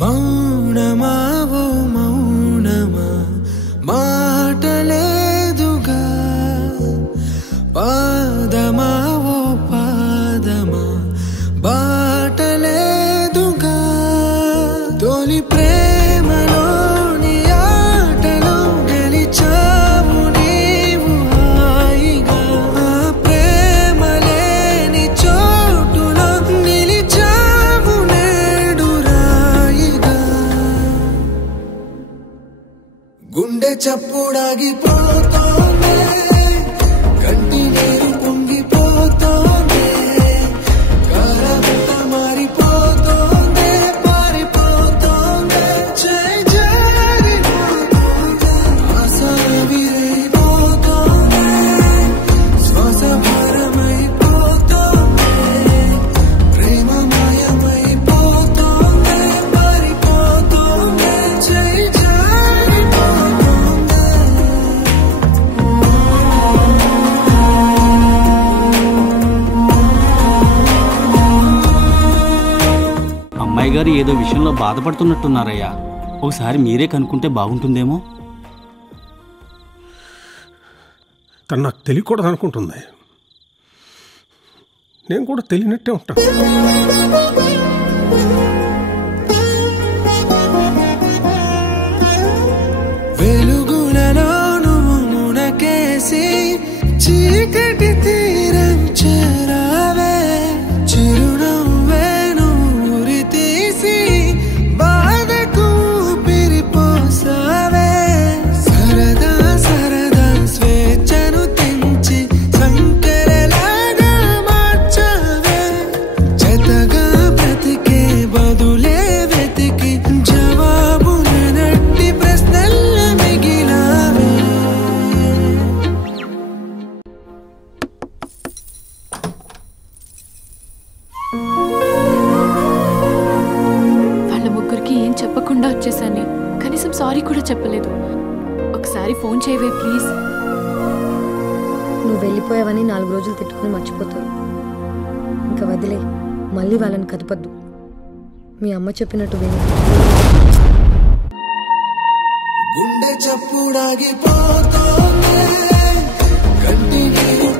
మౌనమా ఓ మౌనమా మాటలేదుగా పాదమా ఓ పాదమా బాటలేదుగా తొలి ప్రేమలోని ఆటలో గెలిచావు నీవు హాయిగా ఆ ప్రేమ లేని చోటులో నిలిచావు నేడు రాయిగా గుండె చప్పుడాగిపోతోంది కంటి నీరు పొంగిపోతోంది కాలమంతా మారిపోతోంది పారిపోతోంది చేయి జారిపోతోంది ఆశ విరైపోతోంది శ్వాస భారమైపోతోంది ప్రేమ మాయమైపోతోంది పారిపోతోంది చేయి అమ్మాయి గారు ఏదో విషయంలో బాధపడుతున్నట్టున్నారయ్యా. ఒకసారి మీరే కనుక్కుంటే బాగుంటుందేమో. తను నాకు తెలియకూడదు అనుకుంటుంది. నేను కూడా తెలియనట్టే ఉంటాను. వెలుగులలో నువ్వు మునకేసి చీకటి తీరం చేరావే చిరునవ్వే నూరి తీసి బాధకు పిరిపోసావే సరదా సరదా స్వేచ్ఛను తెంచి సంకెరలాగా మార్చావే జతగా బ్రతికే బదులే వెతికి జవాబుల నట్టి ప్రశ్నల్ల మిగిలావే. వాళ్ళ ముగ్గురికి ఏం చెప్పకుండా వచ్చేసాను. కనీసం సారీ కూడా చెప్పలేదు. ఒకసారి ఫోన్ చేయవే ప్లీజ్. నువ్వు వెళ్ళిపోయావని 4 రోజులు తిట్టుకుని మర్చిపోతారు. ఇంకా వదిలే, మళ్ళీ వాళ్ళని కదపద్దు. మీ అమ్మ చెప్పినట్టు విని. గుండె చప్పుడాగిపోతోంది కంటి నీరు